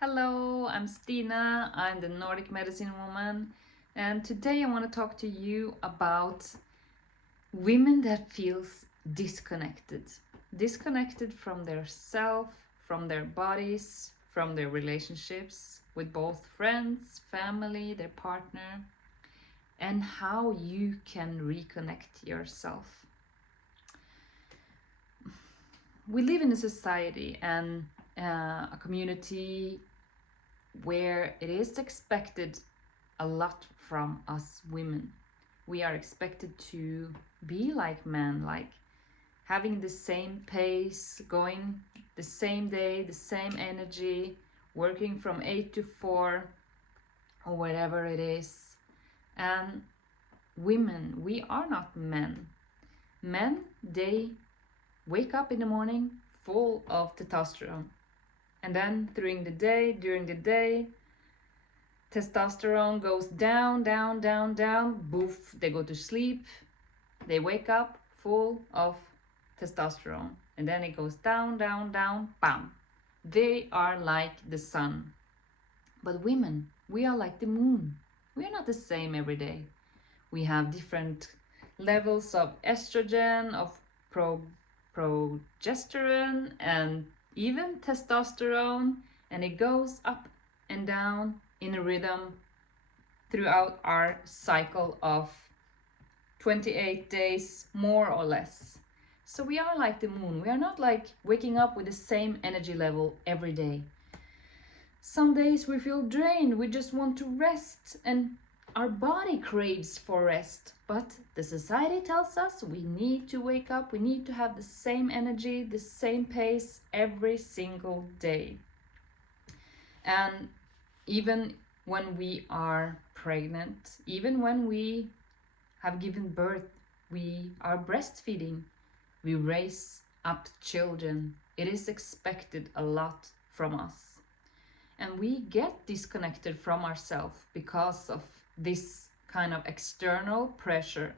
Hello, I'm Stina. I'm the Nordic medicine woman, and today I want to talk to you about women that feels disconnected. Disconnected from their self, from their bodies, from their relationships with both friends, family, their partner, and how you can reconnect yourself. We live in a society and a community where it is expected a lot from us women. We are expected to be like men, like having the same pace, going the same day, the same energy, working from 8 to 4 or whatever it is. And women, we are not men. Men, they wake up in the morning full of testosterone. And then during the day, testosterone goes down, down, down, down, boof, they go to sleep, they wake up full of testosterone. And then it goes down, down, down, bam. They are like the sun. But women, we are like the moon. We are not the same every day. We have different levels of estrogen, of progesterone, and even testosterone, and it goes up and down in a rhythm throughout our cycle of 28 days, more or less. So we are like the moon. We are not like waking up with the same energy level every day. Some days we feel drained, we just want to rest, and our body craves for rest. But the society tells us we need to wake up, we need to have the same energy, the same pace every single day. And even when we are pregnant, even when we have given birth, we are breastfeeding, we raise up children. It is expected a lot from us. And we get disconnected from ourselves because of this kind of external pressure.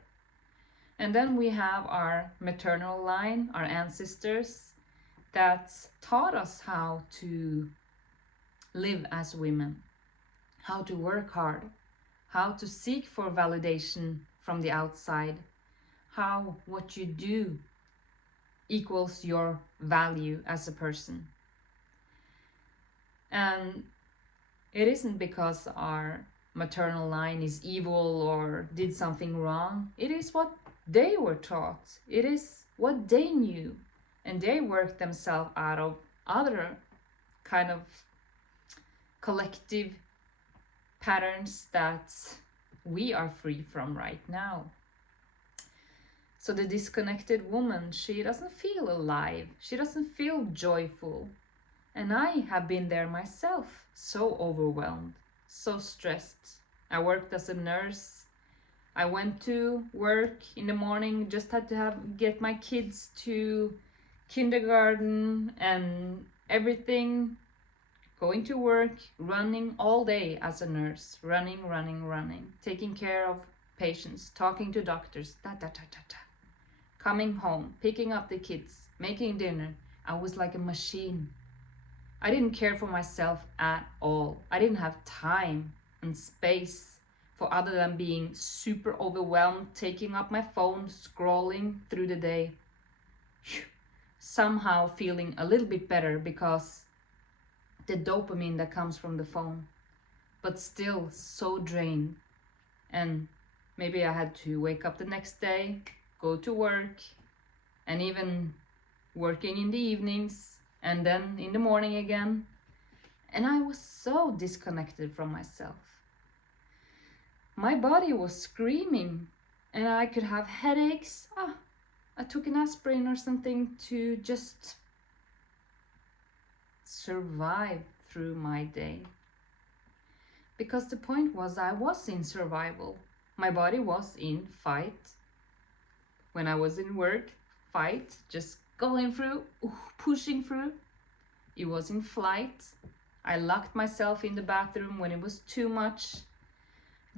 And then we have our maternal line, our ancestors, that taught us how to live as women, how to work hard, how to seek for validation from the outside, how what you do equals your value as a person. And it isn't because our maternal line is evil or did something wrong. It is what they were taught. It is what they knew. And they worked themselves out of other kind of collective patterns that we are free from right now. So the disconnected woman, she doesn't feel alive. She doesn't feel joyful. And I have been there myself, so overwhelmed, so stressed. I worked as a nurse. I went to work in the morning, just had to get my kids to kindergarten and everything, going to work, running all day as a nurse, running, taking care of patients, talking to doctors, coming home, picking up the kids, making dinner. I was like a machine. I didn't care for myself at all. I didn't have time and space for other than being super overwhelmed, taking up my phone, scrolling through the day. Somehow feeling a little bit better because the dopamine that comes from the phone, but still so drained. And maybe I had to wake up the next day, go to work, and even working in the evenings, and then in the morning again. And I was so disconnected from myself. My body was screaming, and I could have headaches. I took an aspirin or something to just survive through my day. Because the point was, I was in survival. My body was in fight. When I was in work, fight, just going through, pushing through. It was in flight. I locked myself in the bathroom when it was too much.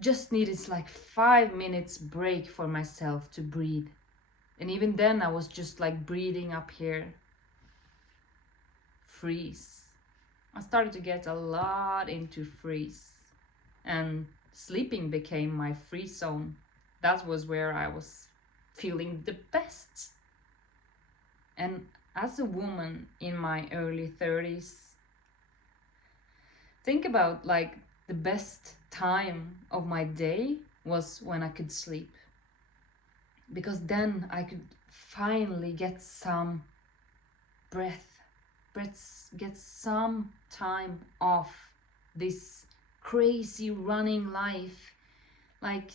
Just needed like 5 minutes break for myself to breathe. And even then I was just like breathing up here. Freeze. I started to get a lot into freeze, and sleeping became my free zone. That was where I was feeling the best. And as a woman in my early 30s, think about like the best time of my day was when I could sleep. Because then I could finally get some get some time off this crazy running life, like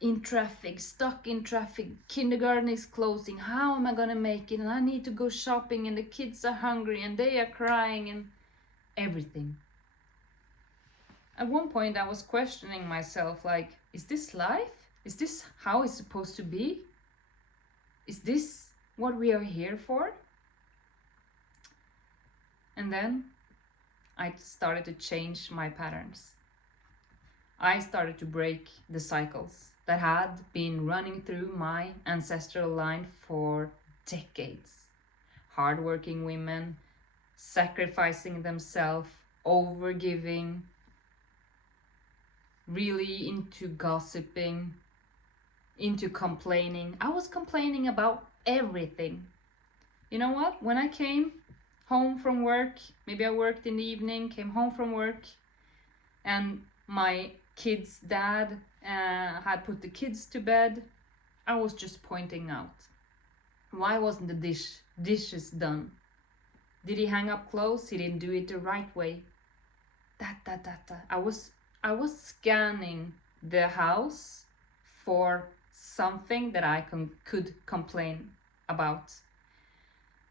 in traffic, stuck in traffic, kindergarten is closing, how am I gonna make it, and I need to go shopping, and the kids are hungry and they are crying, and everything. At one point I was questioning myself, like, is this life? Is this how it's supposed to be? Is this what we are here for? And then I started to change my patterns. I started to break the cycles that had been running through my ancestral line for decades. Hardworking women, sacrificing themselves, overgiving, really into gossiping, into complaining. I was complaining about everything. You know what? When I came home from work, maybe I worked in the evening, came home from work, and my kid's dad had put the kids to bed, I was just pointing out, why wasn't the dishes done? Did he hang up clothes? He didn't do it the right way. I was scanning the house for something that I could complain about.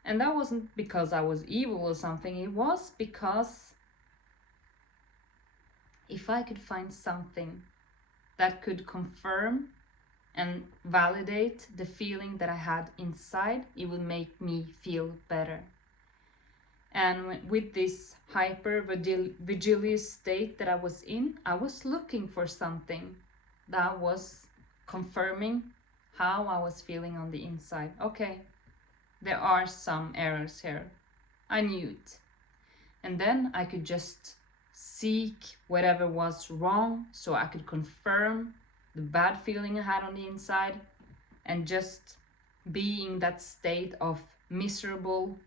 And that wasn't because I was evil or something. It was because if I could find something that could confirm and validate the feeling that I had inside, it would make me feel better. And with this hyper-vigilous state that I was in, I was looking for something that was confirming how I was feeling on the inside. Okay, there are some errors here. I knew it. And then I could just seek whatever was wrong so I could confirm the bad feeling I had on the inside and just be in that state of miserable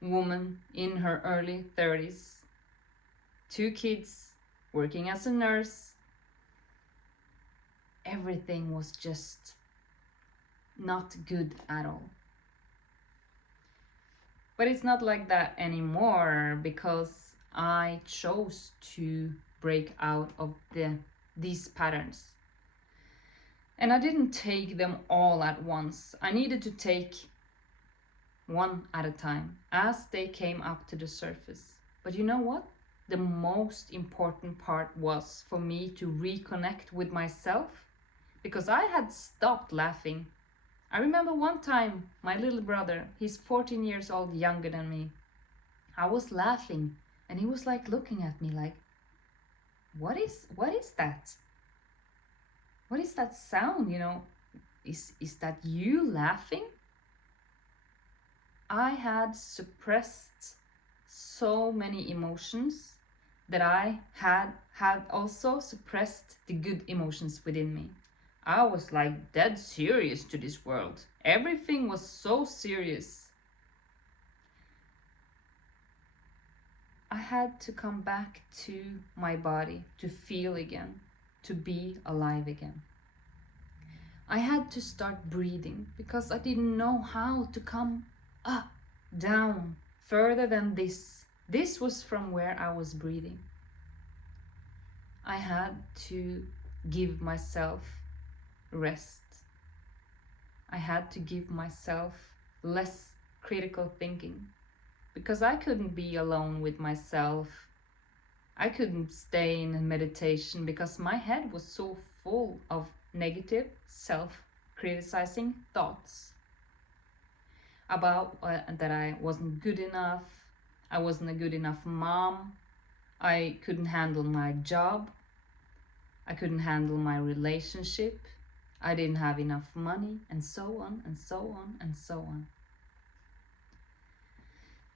woman in her early 30s. 2 kids, working as a nurse. Everything was just not good at all. But it's not like that anymore because I chose to break out of these patterns. And I didn't take them all at once. I needed to take one at a time as they came up to the surface. But you know what? The most important part was for me to reconnect with myself because I had stopped laughing. I remember one time my little brother, he's 14 years old younger than me. I was laughing and he was like looking at me like, what is that? What is that sound, you know? Is that you laughing? I had suppressed so many emotions that I had also suppressed the good emotions within me. I was like dead serious to this world. Everything was so serious. I had to come back to my body, to feel again, to be alive again. I had to start breathing because I didn't know how to come up, down, further than this. This was from where I was breathing. I had to give myself rest. I had to give myself less critical thinking because I couldn't be alone with myself. I couldn't stay in meditation because my head was so full of negative, self-criticizing thoughts about that I wasn't good enough, I wasn't a good enough mom, I couldn't handle my job, I couldn't handle my relationship, I didn't have enough money, and so on and so on and so on.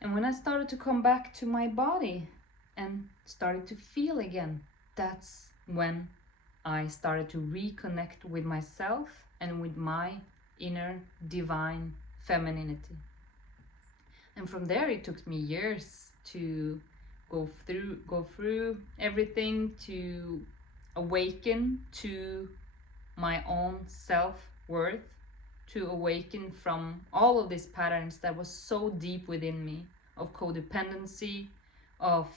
And when I started to come back to my body and started to feel again, that's when I started to reconnect with myself and with my inner divine femininity. And from there it took me years to go through everything, to awaken to my own self-worth, to awaken from all of these patterns that was so deep within me, of codependency, of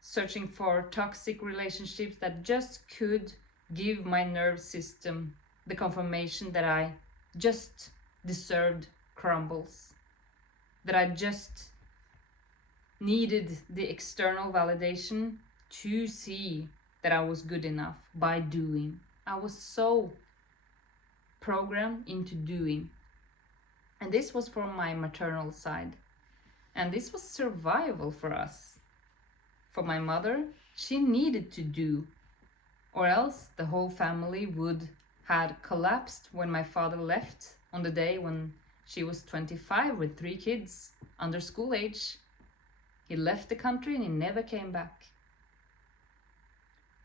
searching for toxic relationships that just could give my nerve system the confirmation that I just deserved crumbles, that I just needed the external validation to see that I was good enough by doing. I was so programmed into doing. And this was from my maternal side. And this was survival for us. For my mother, she needed to do, or else the whole family would had collapsed when my father left on the day when she was 25 with 3 kids under school age. He left the country and he never came back.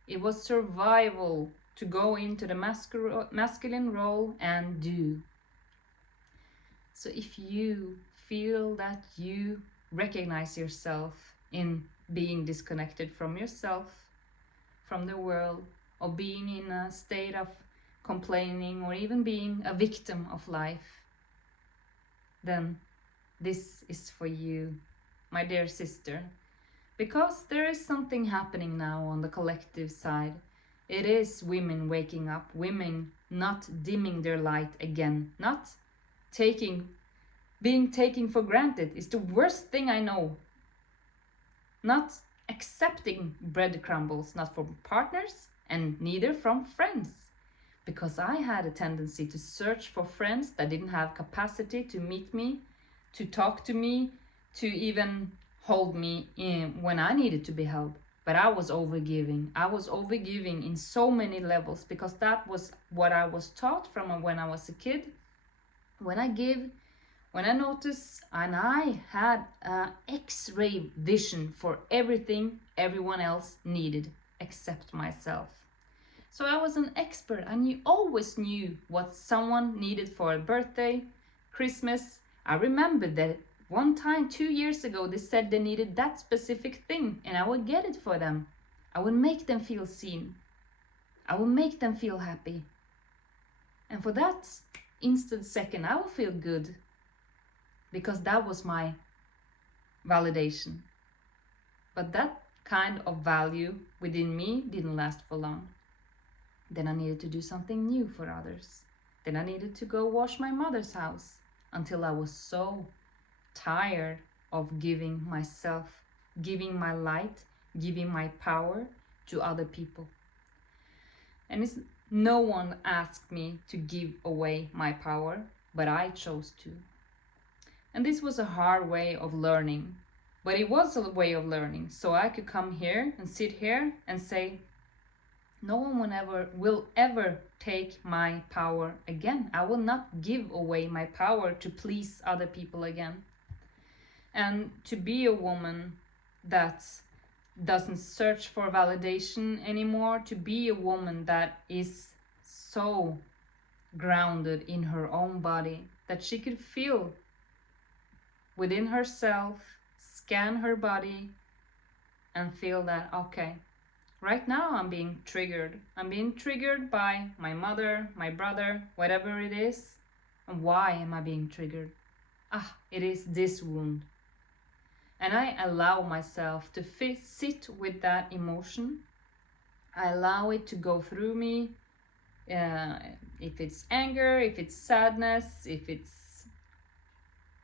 It was survival to go into the masculine role and do. So if you feel that you recognize yourself in being disconnected from yourself, from the world, or being in a state of complaining, or even being a victim of life, then this is for you, my dear sister. Because there is something happening now on the collective side. It is women waking up, women not dimming their light again, not being taken for granted is the worst thing I know. Not accepting breadcrumbs, not from partners and neither from friends. Because I had a tendency to search for friends that didn't have capacity to meet me, to talk to me, to even hold me in when I needed to be held. But I was overgiving. I was overgiving in so many levels because that was what I was taught from when I was a kid. When I give, when I notice, and I had an X-ray vision for everything everyone else needed except myself. So I was an expert. I always knew what someone needed for a birthday, Christmas. I remembered that one time 2 years ago they said they needed that specific thing and I would get it for them. I would make them feel seen. I would make them feel happy. And for that instant second I would feel good because that was my validation. But that kind of value within me didn't last for long. Then I needed to do something new for others. Then I needed to go wash my mother's house until I was so tired of giving myself, giving my light, giving my power to other people. And no one asked me to give away my power, but I chose to. And this was a hard way of learning, but it was a way of learning. So I could come here and sit here and say, no one will ever take my power again. I will not give away my power to please other people again. And to be a woman that doesn't search for validation anymore, to be a woman that is so grounded in her own body that she could feel within herself, scan her body and feel that, okay, right now I'm being triggered. I'm being triggered by my mother, my brother, whatever it is. And why am I being triggered? It is this wound. And I allow myself to sit with that emotion. I allow it to go through me. If it's anger, if it's sadness, if it's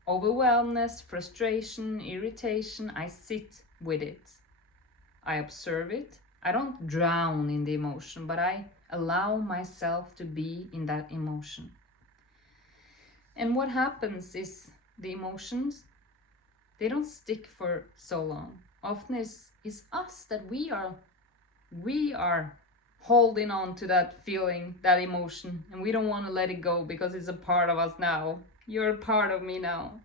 overwhelmness, frustration, irritation, I sit with it. I observe it. I don't drown in the emotion, but I allow myself to be in that emotion. And what happens is the emotions, they don't stick for so long. Often it's us that we are holding on to that feeling, that emotion, and we don't want to let it go because it's a part of us now. You're a part of me now.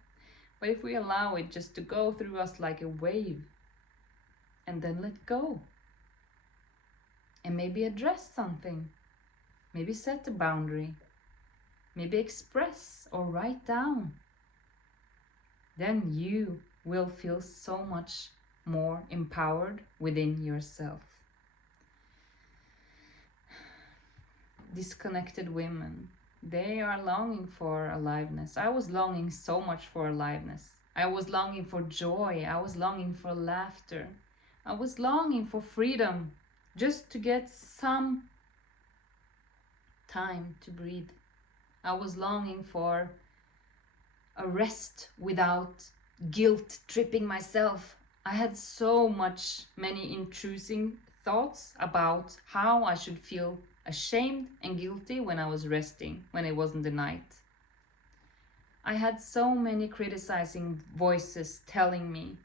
But if we allow it just to go through us like a wave, and then let go, and maybe address something, maybe set a boundary, maybe express or write down, then you will feel so much more empowered within yourself. Disconnected women, they are longing for aliveness. I was longing so much for aliveness. I was longing for joy. I was longing for laughter. I was longing for freedom, just to get some time to breathe. I was longing for a rest without guilt tripping myself. I had so many intruding thoughts about how I should feel ashamed and guilty when I was resting, when it wasn't the night. I had so many criticizing voices telling me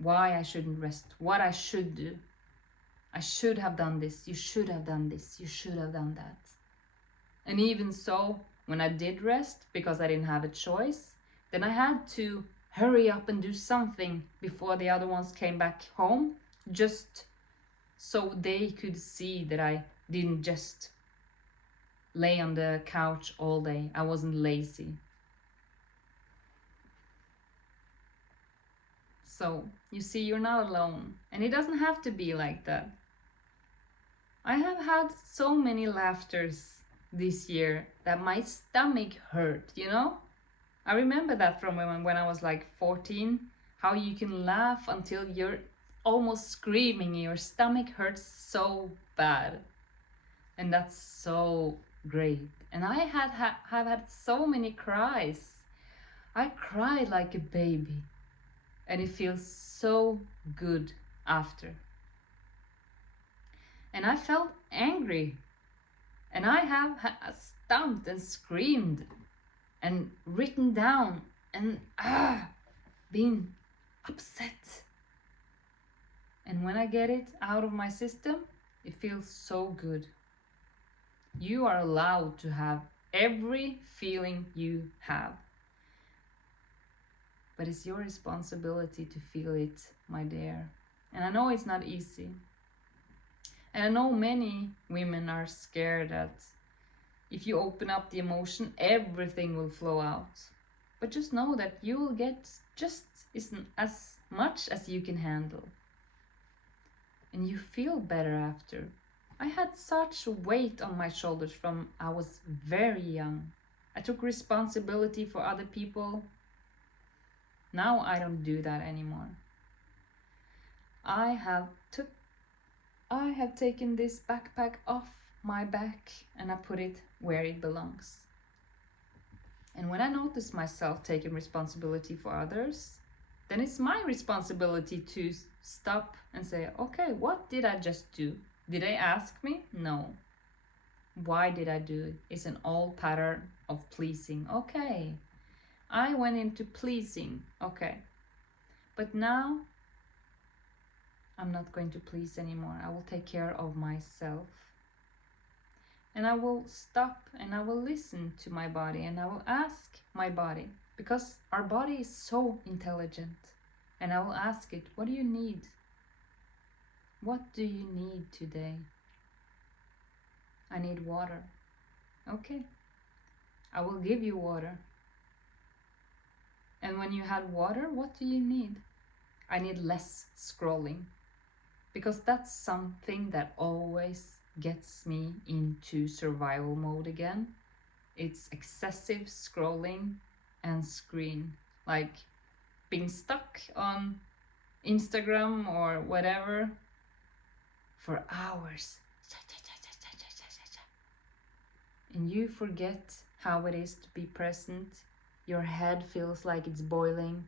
why I shouldn't rest, what I should do. I should have done this, you should have done this, you should have done that. And even so, when I did rest, because I didn't have a choice, then I had to hurry up and do something before the other ones came back home, just so they could see that I didn't just lay on the couch all day. I wasn't lazy. So, you see, you're not alone. And it doesn't have to be like that. I have had so many laughters this year that my stomach hurt, you know? I remember that from when I was like 14, how you can laugh until you're almost screaming, your stomach hurts so bad. And that's so great. And I have had so many cries. I cried like a baby. And it feels so good after. And I felt angry. And I have stomped and screamed and written down and been upset. And when I get it out of my system, it feels so good. You are allowed to have every feeling you have. But it's your responsibility to feel it, my dear. And I know it's not easy. And I know many women are scared that if you open up the emotion, everything will flow out. But just know that you will get just as much as you can handle. And you feel better after. I had such weight on my shoulders from I was very young. I took responsibility for other people. Now I don't do that anymore. I have taken this backpack off my back and I put it where it belongs. And when I notice myself taking responsibility for others, then it's my responsibility to stop and say, okay, what did I just do? Did they ask me? No. Why did I do it? It's an old pattern of pleasing. Okay. I went into pleasing. Okay. But now I'm not going to please anymore. I will take care of myself. And I will stop and I will listen to my body and I will ask my body, because our body is so intelligent. And I will ask it, what do you need? What do you need today? I need water. Okay. I will give you water. And when you had water, what do you need? I need less scrolling. Because that's something that always gets me into survival mode again. It's excessive scrolling and screen. Like being stuck on Instagram or whatever for hours. And you forget how it is to be present. Your head feels like it's boiling.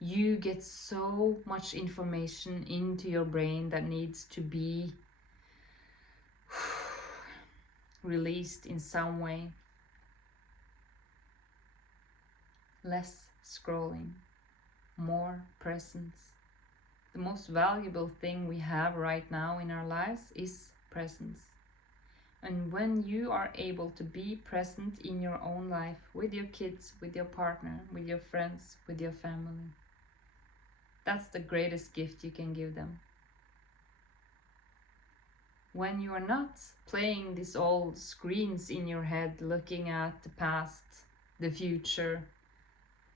You get so much information into your brain that needs to be released in some way. Less scrolling, more presence. The most valuable thing we have right now in our lives is presence. And when you are able to be present in your own life, with your kids, with your partner, with your friends, with your family, that's the greatest gift you can give them. When you are not playing these old screens in your head, looking at the past, the future,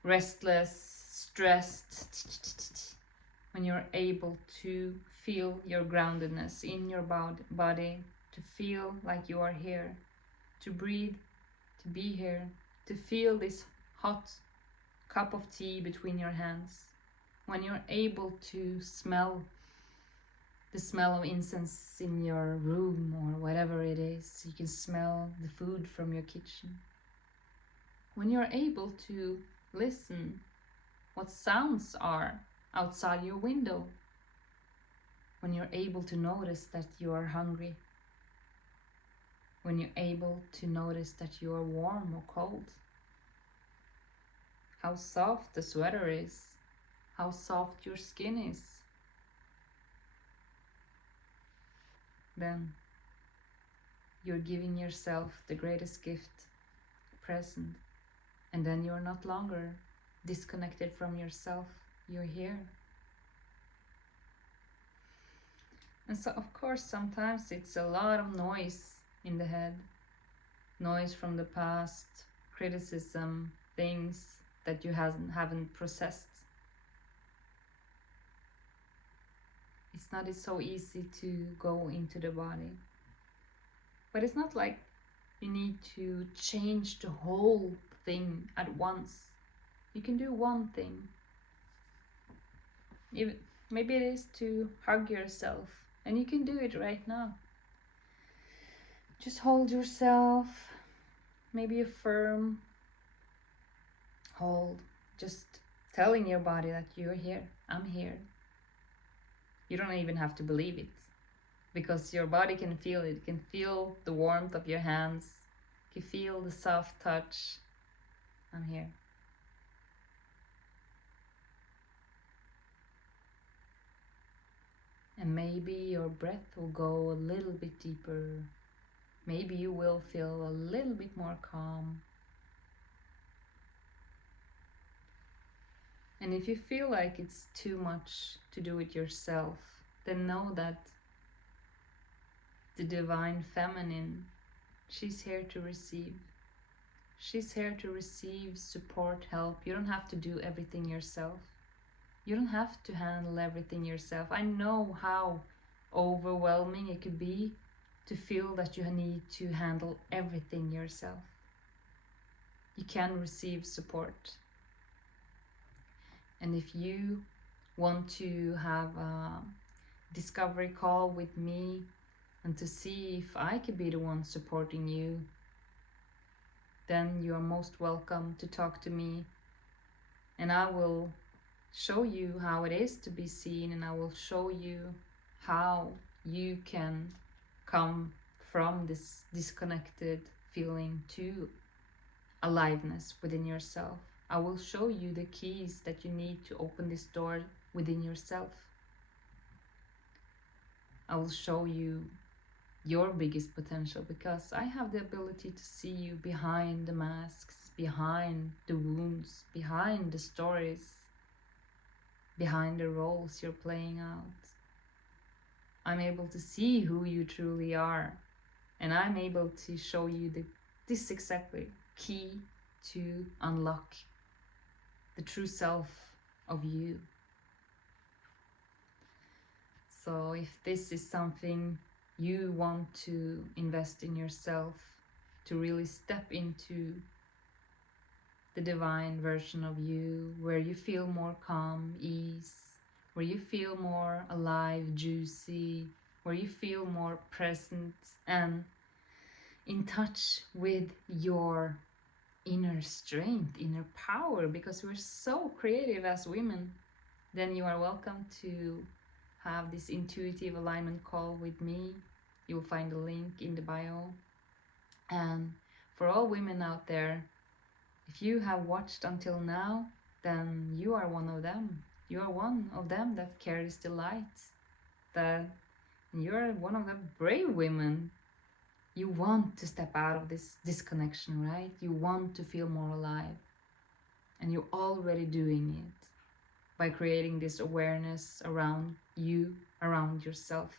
restless, stressed, when you're able to feel your groundedness in your body, to feel like you are here, to breathe, to be here, to feel this hot cup of tea between your hands, when you're able to smell the smell of incense in your room or whatever it is, you can smell the food from your kitchen, when you're able to listen what sounds are outside your window, when you're able to notice that you are hungry, when you're able to notice that you are warm or cold, how soft the sweater is, how soft your skin is, then you're giving yourself the greatest gift, present, and then you're not longer disconnected from yourself, you're here. And so, of course, sometimes it's a lot of noise in the head, noise from the past, criticism, things that you haven't processed. It's not so easy to go into the body. But it's not like you need to change the whole thing at once. You can do one thing. Maybe it is to hug yourself, and you can do it right now. Just hold yourself, maybe a firm hold, just telling your body that you're here, I'm here. You don't even have to believe it, because your body can feel it. It can feel the warmth of your hands, you can feel the soft touch. I'm here. And maybe your breath will go a little bit deeper. Maybe you will feel a little bit more calm. And if you feel like it's too much to do it yourself, then know that the divine feminine, she's here to receive. She's here to receive support, help. You don't have to do everything yourself. You don't have to handle everything yourself. I know how overwhelming it could be to feel that you need to handle everything yourself. You can receive support. And if you want to have a discovery call with me and to see if I could be the one supporting you, then you are most welcome to talk to me, and I will show you how it is to be seen, and I will show you how you can come from this disconnected feeling to aliveness within yourself. I will show you the keys that you need to open this door within yourself. I will show you your biggest potential, because I have the ability to see you behind the masks, behind the wounds, behind the stories, behind the roles you're playing out. I'm able to see who you truly are, and I'm able to show you this exactly key to unlock the true self of you. So if this is something you want to invest in yourself, to really step into the divine version of you, where you feel more calm, ease, where you feel more alive, juicy, where you feel more present and in touch with your inner strength, inner power, because we're so creative as women, then you are welcome to have this intuitive alignment call with me. You'll find the link in the bio. And for all women out there, if you have watched until now, then you are one of them. You are one of them that carries the light. That you're one of the brave women You want to step out of this disconnection, right? You want to feel more alive. And you're already doing it by creating this awareness around you, around yourself.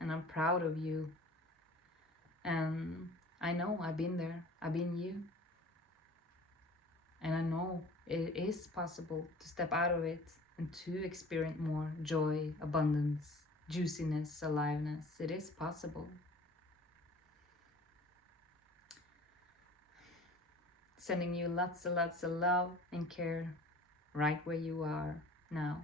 And I'm proud of you. And I know I've been there, I've been you. And I know it is possible to step out of it and to experience more joy, abundance, juiciness, aliveness. It is possible. Sending you lots and lots of love and care right where you are now.